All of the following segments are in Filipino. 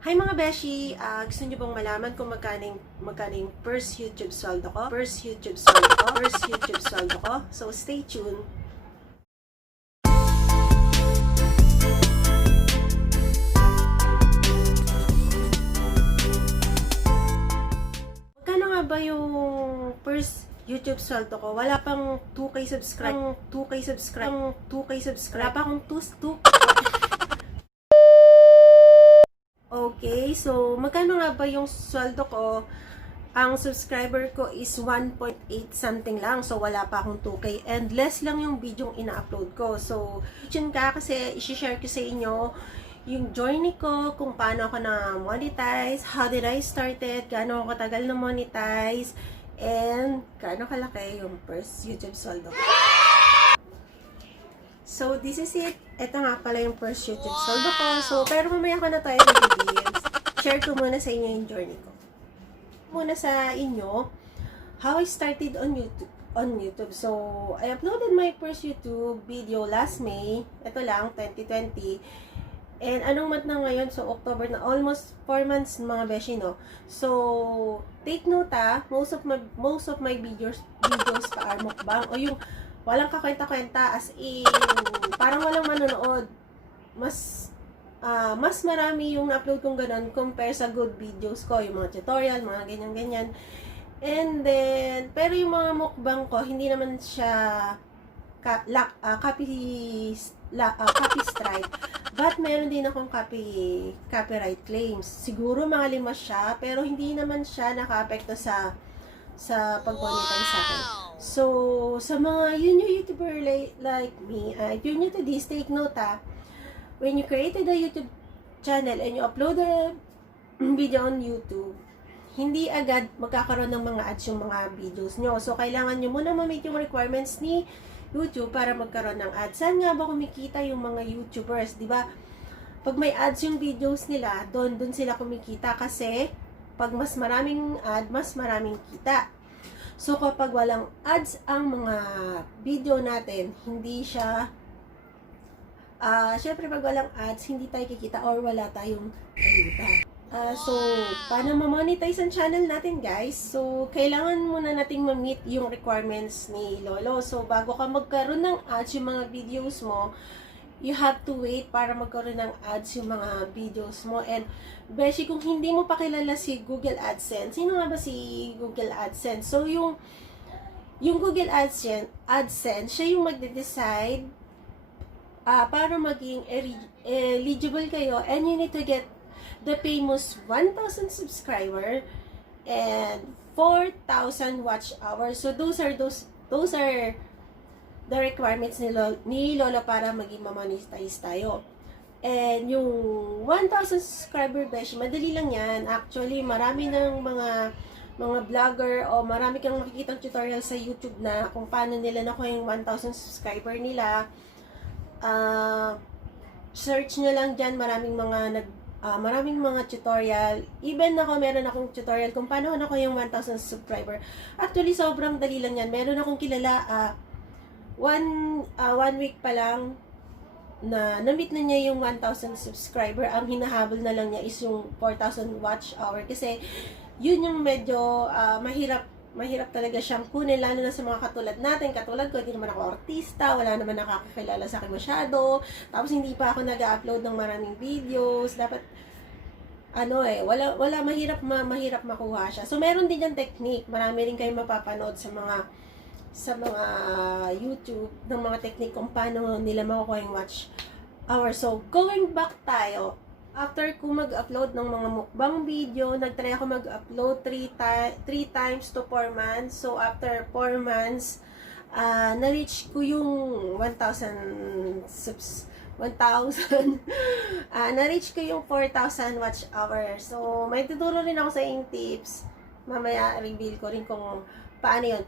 Hi mga beshi! Gusto niyo bang malaman kung magkano yung first YouTube sweldo ko? So stay tuned. Magkano nga ba yung first YouTube sweldo ko? Wala pang 2K subscribe. Wala pa akong 2. Okay, so magkano nga ba yung sweldo ko? Ang subscriber ko is 1.8 something lang. So, wala pa akong 2K. And less lang yung video yung ina-upload ko. So, yun ka kasi isi-share ko sa inyo yung journey ko, kung paano ako na-monetize, how did I started, gaano ako katagal na monetize, and gaano kalaki yung first YouTube sweldo ko. So, this is it. Ito nga pala yung first YouTube sweldo ko. So, pero mamaya ko na tayo mag-videos. Share ko muna sa inyo yung journey ko. Muna sa inyo, how I started on YouTube. So, I uploaded my first YouTube video last May. Ito lang, 2020. And anong month na ngayon? So, October na. Almost 4 months mga beshi, no? So, take note most of my videos pa are mukbang. O yung walang kakwenta-kwenta, as in, parang walang manonood. Mas marami yung na-upload kong ganun compare sa good videos ko, yung mga tutorial, mga ganyan-ganyan. And then, pero yung mga mukbang ko, hindi naman siya copy strike. But meron din akong copyright claims. Siguro mga 5 siya, pero hindi naman siya naka-apekto sa pag-monetize sa akin. So, sa mga new YouTuber like me, if you're new to this, take note when you created a YouTube channel and you upload a video on YouTube, hindi agad magkakaroon ng mga ads yung mga videos nyo. So, kailangan nyo muna ma-meet yung requirements ni YouTube para magkaroon ng ads. Saan nga ba kumikita yung mga YouTubers? Diba? Pag may ads yung videos nila, doon sila kumikita kasi pag mas maraming ad, mas maraming kita. So, kapag walang ads ang mga video natin, hindi siya syempre pag walang ads, hindi tayo kikita or wala tayong kita. So, paano ma-monetize ang channel natin, guys? So, kailangan muna nating ma-meet yung requirements ni Lolo. So, bago ka magkaroon ng ads yung mga videos mo, you have to wait para magkaroon ng ads yung mga videos mo. And, beshi, kung hindi mo pa kilala si Google AdSense, sino nga ba si Google AdSense? So, yung Google AdSense, siya yung magde-decide para maging eligible kayo, and you need to get the famous 1,000 subscriber and 4,000 watch hours. So those are the requirements ni Lolo para maging ma-monetize tayo. And yung 1,000 subscriber, besh, madali lang yan. Actually, marami ng mga vlogger o marami kang makikitang tutorial sa YouTube na kung paano nila nakuha yung 1,000 subscriber nila. Search nyo lang dyan, maraming mga tutorial. Even ako, meron akong tutorial kung paano ako yung 1,000 subscriber. Actually, sobrang dali lang yan. Meron akong kilala, one week pa lang, na-meet na niya yung 1,000 subscriber. Ang hinahabol na lang niya is yung 4,000 watch hour. Kasi, yun yung medyo mahirap talaga siyang kunin, lalo na sa mga katulad natin. Katulad ko, hindi naman ako artista, wala naman nakakakilala sa akin masyado, tapos hindi pa ako nag-upload ng maraming videos. Dapat mahirap makuha siya. So meron din yung technique, marami rin kayong mapapanood sa mga YouTube ng mga technique kung paano nila makukuha yung watch hour. So going back tayo, after ko mag-upload ng mga mukbang video, nag-try ako mag-upload 3 times to 4 months. So, after 4 months, na-reach ko yung 1,000 na-reach ko yung 4,000 watch hours. So, may tuturo rin ako sa inyong tips. Mamaya, reveal ko rin kung paano yun.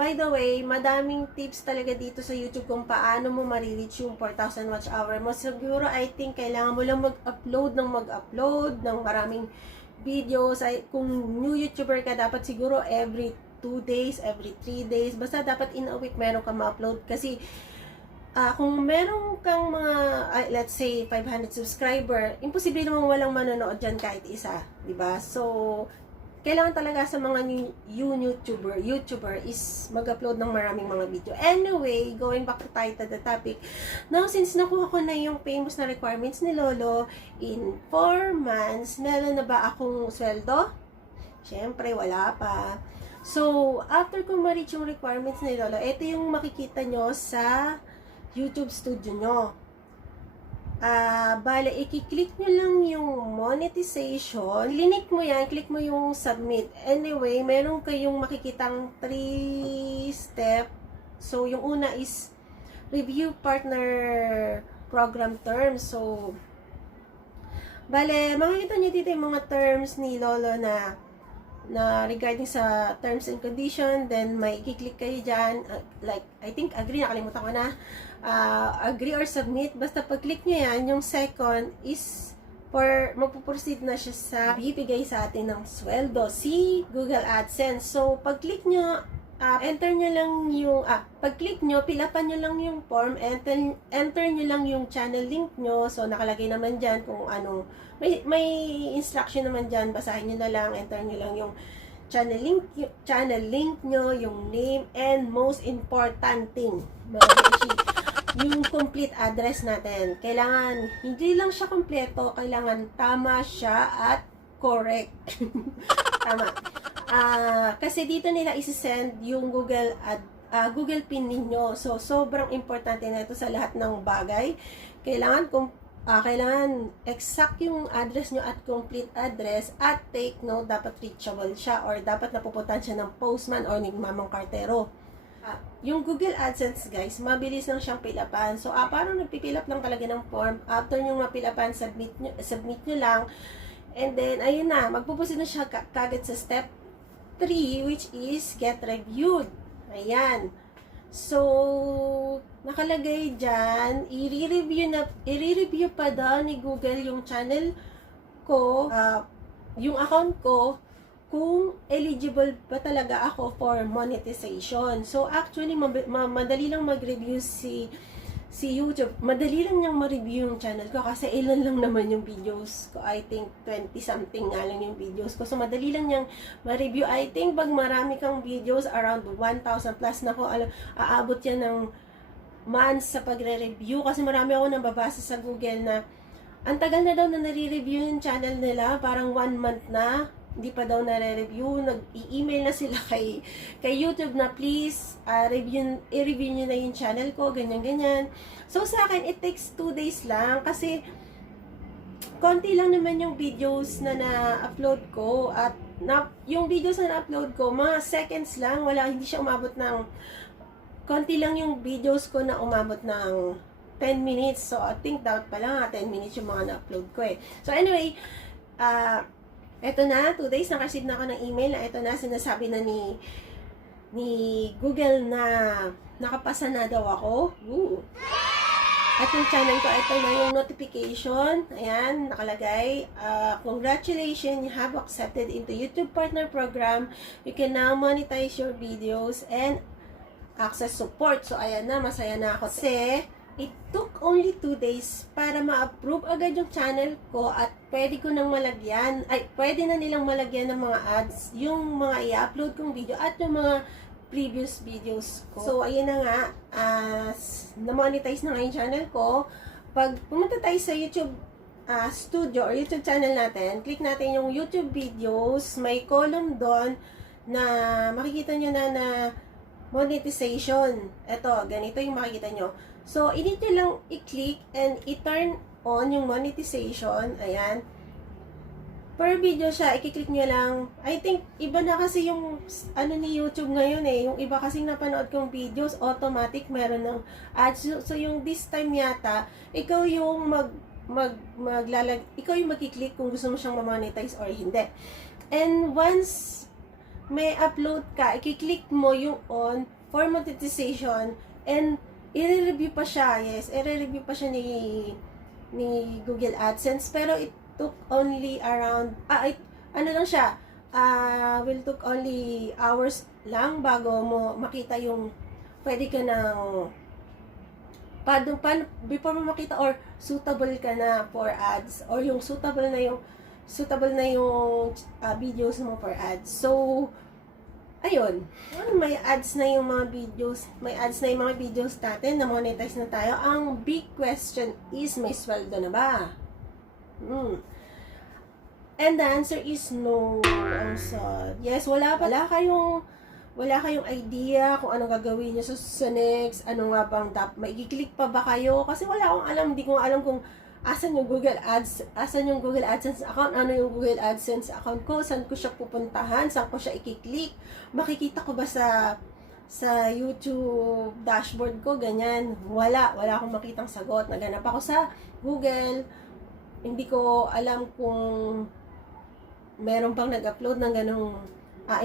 By the way, madaming tips talaga dito sa YouTube kung paano mo marireach yung 4,000 watch hour mo. Siguro, I think, kailangan mo lang mag-upload ng maraming videos. Kung new YouTuber ka, dapat siguro every 2 days, every 3 days. Basta dapat in a week meron ka ma-upload. Kasi, kung meron kang mga, let's say, 500 subscriber, imposible namang walang manonood dyan kahit isa, di ba? So, kailangan talaga sa mga new YouTuber is mag-upload ng maraming mga video. Anyway, going back to the topic. Now, since nakuha ko na yung famous na requirements ni Lolo, in 4 months, meron na ba akong sweldo? Siyempre, wala pa. So, after ko ma-reach yung requirements ni Lolo, ito yung makikita nyo sa YouTube studio nyo. Bale, i-click nyo lang yung monetization. Click mo yan, click mo yung submit. Anyway, meron kayong makikitang 3 step. So, yung una is review partner program terms. So, bale, makikita nyo dito yung mga terms ni Lolo na regarding sa terms and condition, then may i-click kayo dyan, like, I think agree, nakalimutan ko na, agree or submit, basta pag-click nyo yan, yung second is for, magpuproceed na siya sa bibigay sa atin ng sweldo, si Google AdSense. So, pag-click nyo, enter nyo lang yung, pag-click nyo, pilapan nyo lang yung form, enter nyo lang yung channel link nyo, so nakalagay naman dyan kung ano, may instruction naman dyan, basahin nyo na lang, enter nyo lang yung channel link nyo, yung name, and most important thing, yung complete address natin. Kailangan, hindi lang siya kompleto, kailangan tama siya at correct. Tama. Kasi dito nila isi-send yung Google Pin ninyo. So, sobrang importante na ito sa lahat ng bagay. Kailangan exact yung address nyo at complete address, at take note, dapat reachable siya or dapat napupuntahan siya ng postman or ng mamang kartero. Yung Google AdSense, guys, mabilis lang siyang pilapan. So, parang nagpipilap lang talaga ng form. After nyo mapilapan, submit nyo lang. And then, ayun na, magpupusin na siya kagad sa step 3, which is get reviewed. Ayan. So, nakalagay dyan, i-review pa daw ni Google yung channel ko, yung account ko, kung eligible pa talaga ako for monetization. So, actually, madali lang mag-review si YouTube. Madali lang niyang ma-review yung channel ko kasi ilan lang naman yung videos ko. I think 20-something nga lang yung videos ko. So, madali lang niyang ma-review. I think pag marami kang videos, around 1,000 plus na ko, aabot yan ng months sa pagre-review. Kasi marami ako nababasa sa Google na ang tagal na daw na nare-review yung channel nila. Parang 1 month na. Hindi pa daw nare-review, nag-i-email na sila kay YouTube na please, i-review nyo na yung channel ko, ganyan-ganyan. So, sa akin, it takes 2 days lang kasi konti lang naman yung videos na na-upload ko at yung videos na na-upload ko, mga seconds lang, hindi siya umabot ng, konti lang yung videos ko na umabot ng 10 minutes. So, I think dapat pala 10 minutes yung mga na-upload ko eh. So, anyway, eto na, 2 days, naka-receive na ako ng email na eto na, sinasabi na ni Google na nakapasa na daw ako. At yung channel ko, ito na yung notification. Ayan, nakalagay. Congratulations, you have accepted into YouTube Partner Program. You can now monetize your videos and access support. So, ayan na, masaya na ako. Kasi, it took only 2 days para ma-approve agad yung channel ko at pwede ko nang malagyan, pwede na nilang malagyan ng mga ads, yung mga i-upload kong video at yung mga previous videos ko. So, ayun na nga, na-monetize na nga yung channel ko. Pag pumunta tayo sa YouTube studio or YouTube channel natin, click natin yung YouTube videos, may column doon na makikita nyo na monetization. Ito, ganito yung makikita nyo. So, i-need nyo lang i-click and i-turn on yung monetization. Ayan. Per video siya, i-click nyo lang. I think, iba na kasi yung ni YouTube ngayon eh. Yung iba kasing napanood kong videos, automatic meron ng ads. So, yung this time yata, ikaw yung ikaw yung mag-click kung gusto mo siyang ma-monetize or hindi. And once may upload ka, i-click mo yung on for monetization and i-review pa siya, yes, i-review pa siya ni Google AdSense, pero it took only around, will took only hours lang bago mo makita yung pwede ka ng before mo makita or suitable ka na for ads or yung suitable na yung videos mo for ads. So, ayun, may ads na yung mga videos, natin, na monetize na tayo. Ang big question is, may sweldo na ba? And the answer is no. Yes, wala kayong idea kung anong gagawin nyo sa next, ano nga bang maikiklik pa ba kayo? Kasi wala akong alam, hindi ko alam kung asan yung Google AdSense account, ano yung Google AdSense account ko, saan ko siya pupuntahan, saan ko siya ikiklik, makikita ko ba sa YouTube dashboard ko, ganyan. Wala akong makitang sagot. Naganap ako sa Google, hindi ko alam kung meron pang nag-upload ng ganong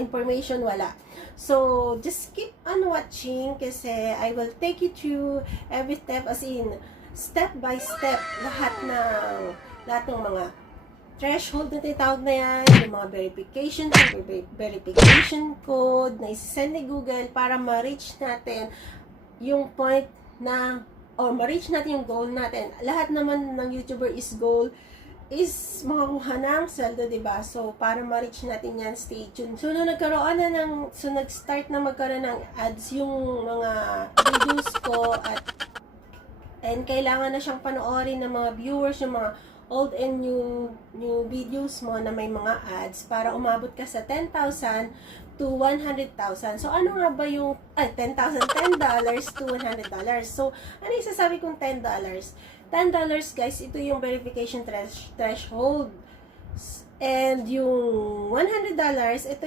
information, wala. So, just keep on watching kasi I will take you through every step, as in, step by step, lahat ng mga threshold na tinatawag na yan, yung mga verification code na isi-send ni Google para ma-reach natin yung point na, or ma-reach natin yung goal natin. Lahat naman ng YouTuber goal is makakuha ng sweldo, diba? So, para ma-reach natin yan, stay tuned. So, nag-start na magkaroon ng ads yung mga videos ko and kailangan na siyang panoorin ng mga viewers, yung mga old and new videos mo na may mga ads para umabot ka sa 10,000 to 100,000. So, ano nga ba yung $10 to $100? So, ano yung sasabi kong $10? $10, guys, ito yung verification threshold. And yung $100, ito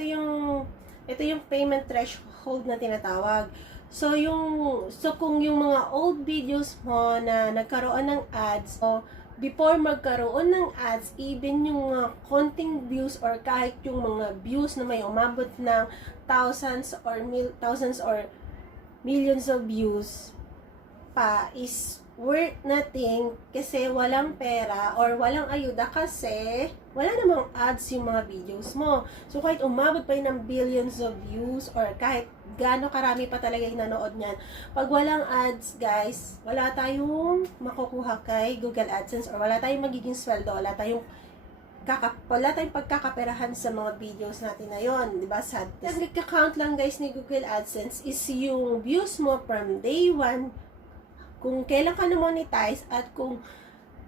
yung payment threshold na tinatawag. So kung yung mga old videos mo na nagkaroon ng ads, so before magkaroon ng ads, even yung konting views or kahit yung mga views na may umabot ng thousands or millions of views pa is worth nothing kasi walang pera or walang ayuda kasi wala namang ads yung mga videos mo. So, kahit umabot pa yun ng billions of views or kahit gaano karami pa talaga yung nanood niyan, pag walang ads, guys, wala tayong makukuha kay Google AdSense or wala tayong magiging sweldo, wala tayong pagkakaperahan sa mga videos natin na yon, di ba? Sad. Ang nagka-count lang, guys, ni Google AdSense is yung views mo from day 1, kung kailan ka na-monetize at kung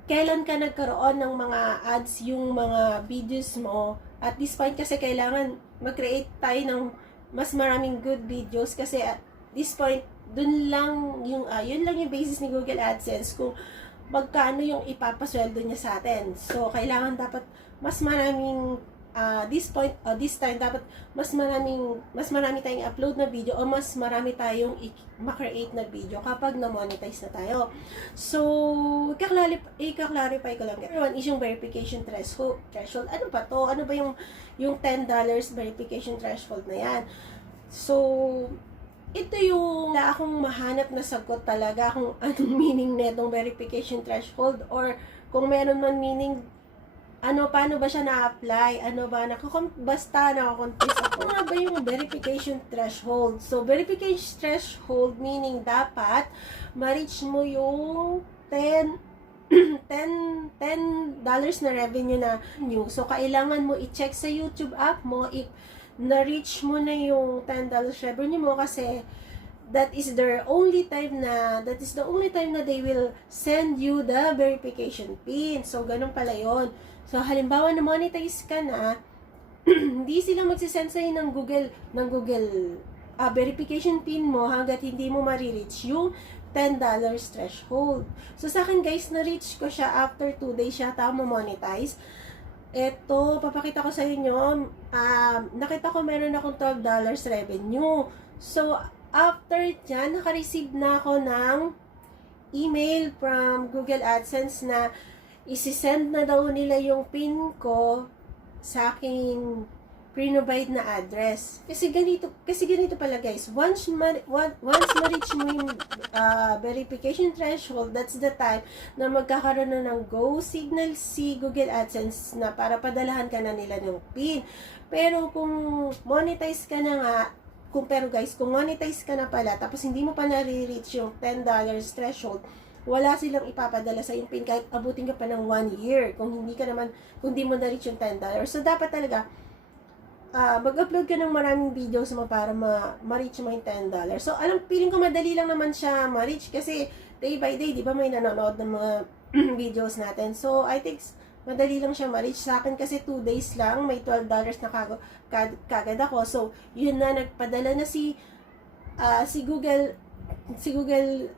kailan ka nagkaroon ng mga ads yung mga videos mo. At this point kasi kailangan mag-create tayo ng mas maraming good videos kasi at this point, yun lang yung basis ni Google AdSense kung magkano yung ipapasweldo niya sa atin. So, kailangan dapat mas maraming this time dapat mas marami tayong upload na video o mas marami tayong ma-create na video kapag na-monetize na tayo. So, i-clarify ko lang. One is yung verification threshold. Ano ba to? Ano ba yung $10 verification threshold na yan? So, ito yung wala akong mahanap na sagot talaga kung anong meaning netong verification threshold or kung meron man meaning paano ba siya na-apply? Basta nakakonfuse ako. Ano nga ba yung verification threshold? So, verification threshold meaning dapat ma-reach mo yung $10 na revenue na new. So, kailangan mo i-check sa YouTube app mo if na-reach mo na yung $10 revenue mo kasi that is the only time na they will send you the verification pin. So, ganun pala yun. So, halimbawa na monetize ka na, hindi sila magsisend sa'yo ng Google verification pin mo hanggat hindi mo ma-reach yung $10 threshold. So, sa akin guys, na-reach ko siya after 2 days siya monetize. Eto, papakita ko sa inyo, nakita ko meron akong $12 revenue. So, after dyan, naka-receive na ako ng email from Google AdSense na isi-send na daw nila yung PIN ko sa aking pre-provide na address. Kasi ganito pala guys, once ma-reach mo yung verification threshold, that's the time na magkakaroon na ng go signal si Google AdSense na para padalahan ka na nila ng PIN. Pero kung monetize ka na nga, pero guys, kung monetize ka na pala, tapos hindi mo pa nare-reach yung $10 threshold, wala silang ipapadala sa yung pin kahit abutin ka pa ng 1 year kung hindi mo na-reach yung $10. So, dapat talaga, mag-upload ka ng maraming videos mo para ma-reach mo yung $10. So, feeling ko madali lang naman siya ma-reach kasi day by day, di ba may nanonood ng mga videos natin. So, I think madali lang siya ma-reach. Sa akin kasi 2 days lang, may $12 na kagad ako. So, yun na, nagpadala na si Google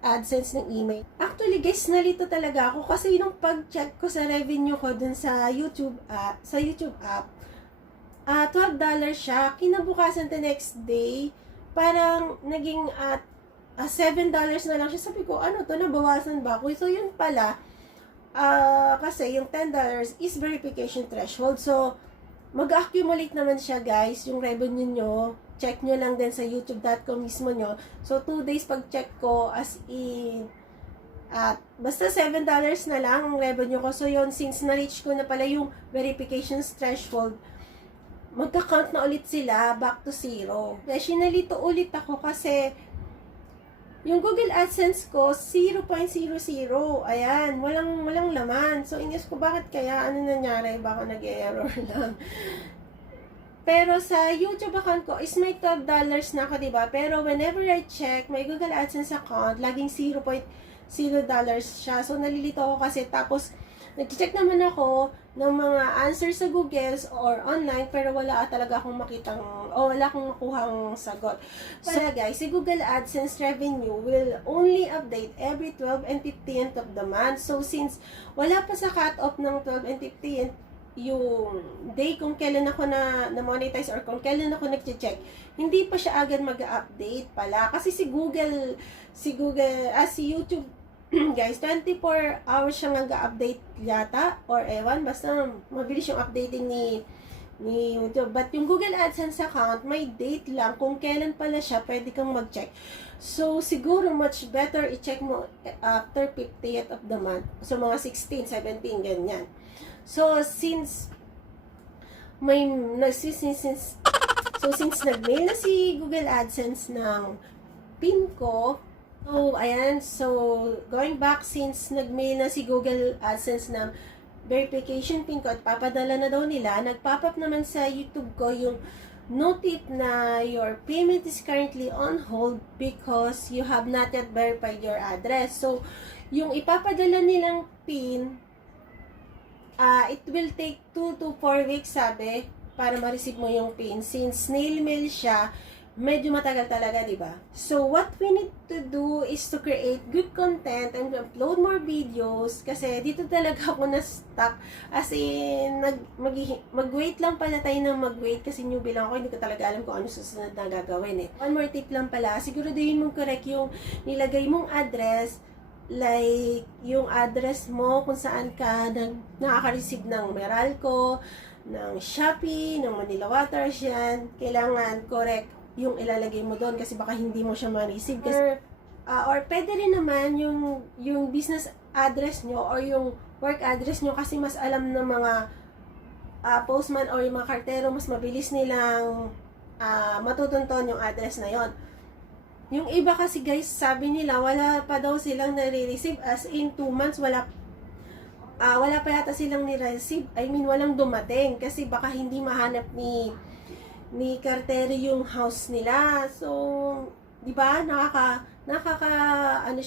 AdSense ng email. Actually, guys, nalito talaga ako kasi nung pag-check ko sa revenue ko dun sa YouTube app, $12 siya. Kinabukasan the next day, parang naging $7 na lang siya. Sabi ko, ano to, nabawasan ba ako? So, yun pala, kasi yung $10 is verification threshold. So, mag-accumulate naman siya, guys, yung revenue nyo. Check nyo lang din sa youtube.com mismo nyo. So, 2 days pag-check ko, as in, basta $7 na lang ang revenue ko. So, yun, since na-reach ko na pala yung verification threshold, magka-count na ulit sila back to 0. Kasi nalito ulit ako kasi yung Google AdSense ko, 0.00. Ayan, walang laman. So, inis ko, bakit kaya? Ano nangyari? Baka nag-error lang. Pero sa YouTube account ko is may $12 na ako, diba? Pero whenever I check my Google AdSense account, laging $0.0 siya. So, nalilito ako kasi tapos nag-check naman ako ng mga answers sa Google or online pero wala talaga akong makitang o wala akong makuhang sagot. So, guys, si Google AdSense revenue will only update every 12 and 15th of the month. So, since wala pa sa cut-off ng 12 and 15th, yung day kung kailan ako na-monetize or kung kailan ako nag-check, hindi pa siya agad mag-update pala. Kasi si YouTube, guys, 24 hours siya nag-update yata, or ewan, basta mabilis yung updating ni YouTube. But yung Google AdSense account, may date lang kung kailan pala siya pwede kang mag-check. So, siguro much better i-check mo after 50th of the month. So, mga 16, 17, ganyan. So, since nag-mail na si Google AdSense ng PIN ko, so, ayan, so, going back, since nag-mail na si Google AdSense ng verification PIN ko at papadala na daw nila, nag-pop up naman sa YouTube ko yung notif na your payment is currently on hold because you have not yet verified your address. So, yung ipapadala nilang PIN, it will take 2 to 4 weeks, sabi, para ma-receive mo yung PIN. Since snail mail siya, medyo matagal talaga, di ba? So, what we need to do is to create good content and upload more videos kasi dito talaga ako na-stuck. As in, mag-wait lang pala tayo ng mag-wait kasi newbie lang ako, hindi ko talaga alam kung ano susunod na gagawin eh. One more tip lang pala, siguraduhin mong correct yung nilagay mong address, like yung address mo kung saan ka nakaka-receive ng Meralco, ng Shopee, ng Manila Watershed, kailangan correct yung ilalagay mo doon kasi baka hindi mo siya ma-receive. Or pwede rin naman yung business address nyo or yung work address nyo kasi mas alam ng mga postman or yung mga kartero, mas mabilis nilang matutunton yung address na yon. Yung iba kasi guys, sabi nila wala pa daw silang nare-receive, as in 2 months wala pa yata silang ni-receive. I mean, walang dumating kasi baka hindi mahanap ni kartero yung house nila. So, di ba?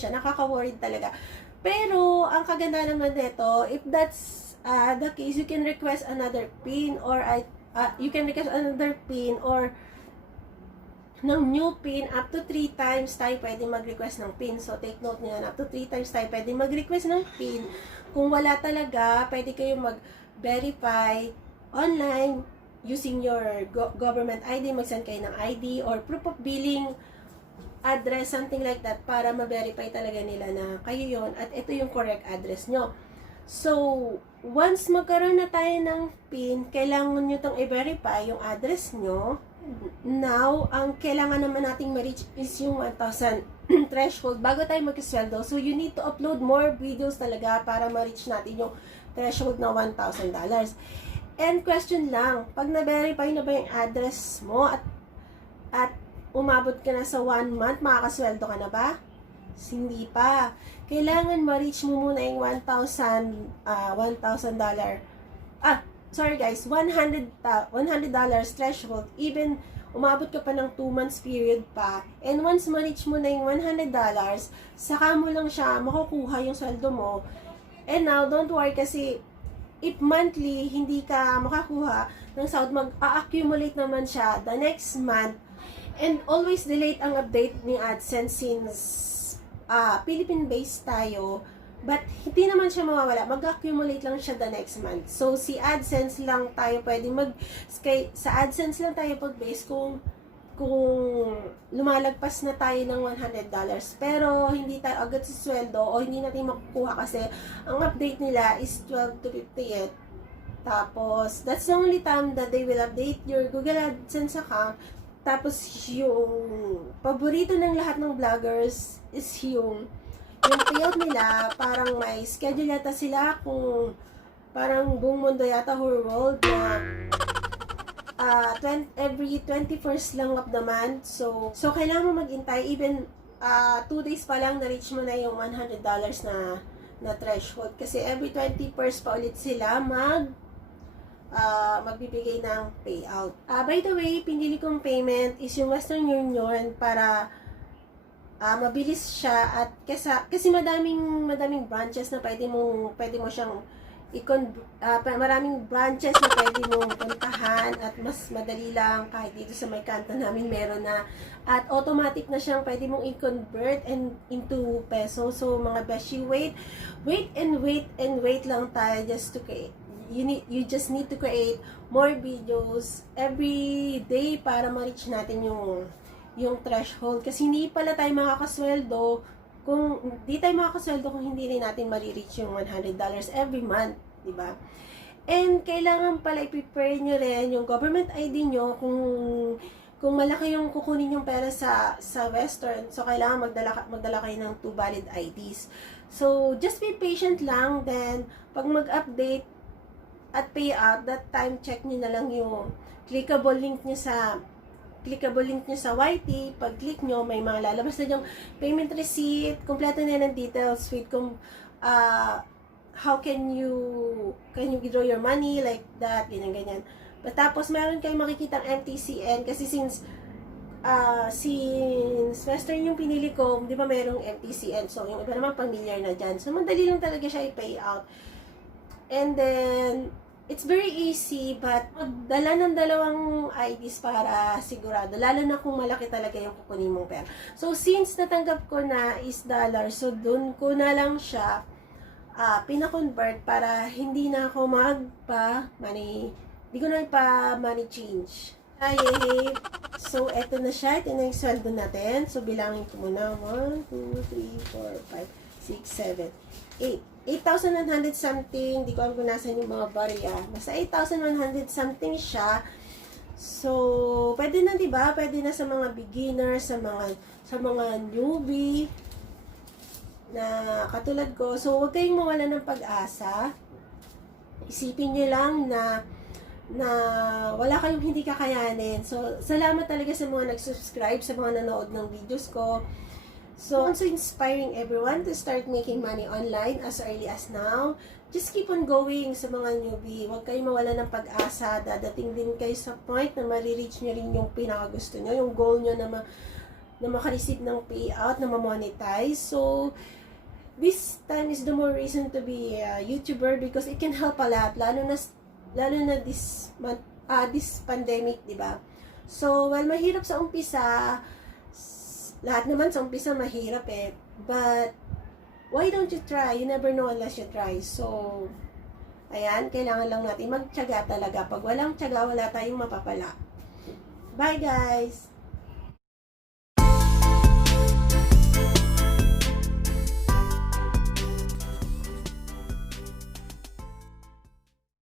Nakaka-worried talaga. Pero ang kaganda naman nito, if that's the case, you can request another PIN or ng new PIN. Up to 3 times tayo pwede mag-request ng PIN. So, take note nyo yan. Up to 3 times tayo pwede mag-request ng PIN. Kung wala talaga, pwede kayo mag-verify online using your government ID. Mag-send kayo ng ID or proof of billing address, something like that, para ma-verify talaga nila na kayo yon at ito yung correct address nyo. So, once magkaroon na tayo ng PIN, kailangan nyo itong i-verify yung address nyo. Now, ang kailangan naman nating ma-reach is yung 1,000 threshold bago tayo mag-sweldo. So, you need to upload more videos talaga para ma-reach natin yung threshold na $1,000. And question lang, pag na-verify na ba yung address mo at umabot ka na sa 1 month, makakasweldo ka na ba? Hindi pa. Kailangan ma-reach mo muna yung $1,000. Sorry guys, $100 threshold. Even umabot ka pa ng 2 months period pa. And once ma-reach mo na yung $100, saka mo lang siya makukuha yung sweldo mo. And now, don't worry kasi if monthly hindi ka makakuha ng sahod, mag-accumulate naman siya the next month. And always delete ang update ni AdSense since Philippine-based tayo. But hindi naman siya mawawala. Mag-accumulate lang siya the next month. So, si AdSense lang tayo pwede sa AdSense lang tayo pag-base kung lumalagpas na tayo ng $100. Pero, hindi tayo agad sa sweldo o hindi natin makukuha kasi ang update nila is 12 to 58. Tapos, that's the only time that they will update your Google AdSense account. Tapos, yung paborito ng lahat ng vloggers is yung payout nila, parang may schedule yata sila kung parang buong mundo yata, whole world na every 21st lang of the month. So kailangan mo maghintay even 2 days pa lang na-reach mo na yung $100 na threshold. Kasi every 21st pa ulit sila magbibigay ng payout. By the way, pinili kong payment is yung Western Union para mabilis siya at kasi madaming branches na pwede mo siyang maraming branches na pwede mong puntahan at mas madali lang kahit dito sa may kanto namin meron na at automatic na siyang pwede mong i-convert into peso. So mga beshi, wait lang tayo just to create. You just need to create more videos every day para ma-reach natin yung threshold kasi hindi pala tayo makakasweldo kung hindi rin natin ma-reach yung $100 every month, di ba? And kailangan pala i-prepare nyo rin yung government ID nyo kung malaki yung kukunin yung pera sa Western. So, kailangan magdala kayo ng 2 valid IDs. So, just be patient lang. Then, pag mag-update at payout, that time check nyo na lang yung clickable link nyo sa YT. Pag click nyo, may mga lalabas na yung payment receipt, kompleto na yan ng details with how can you withdraw your money like that, ganyan. But tapos meron kayong makikitang MTCN kasi since Western yung pinili ko, di ba merong MTCN, so yung iba naman familiar na dyan. So madali lang talaga siya i-pay out. And then it's very easy, but magdala ng 2 IDs para sigurado. Lalo na kung malaki talaga yung kukunin mong pera. So, since natanggap ko na is dollar, so dun ko na lang siya pina-convert para hindi na ako hindi ko na ipa-money change. So, eto na siya. Ito na yung sweldo natin. So, bilangin ko muna. 1, 2, 3, 4, 5, 6, 7, 8. 8,100 something, di ko alam kung nasan yung mga barya. Basta 8,100 something siya. So, pwede na, di ba? Pwede na sa mga beginners, sa mga newbie na katulad ko. So, huwag kayong mawala ng pag-asa. Isipin nyo lang na wala kayong hindi kakayanin. So, salamat talaga sa mga nag-subscribe, sa mga nanood ng videos ko. So, also inspiring everyone to start making money online as early as now. Just keep on going sa mga newbie. Huwag kayong mawala ng pag-asa. Dadating din kayo sa point na ma-reach nyo rin yung pinakagusto nyo, yung goal nyo na makareceive ng payout, na ma-monetize. So, this time is the more reason to be a YouTuber because it can help a lot. Lalo na this pandemic, di ba? So, while mahirap sa umpisa, lahat naman sa umpisa mahirap but why don't you try? You never know unless you try. So, ayan, kailangan lang natin magtiyaga talaga. Pag walang tiyaga, wala tayong mapapala. Bye guys!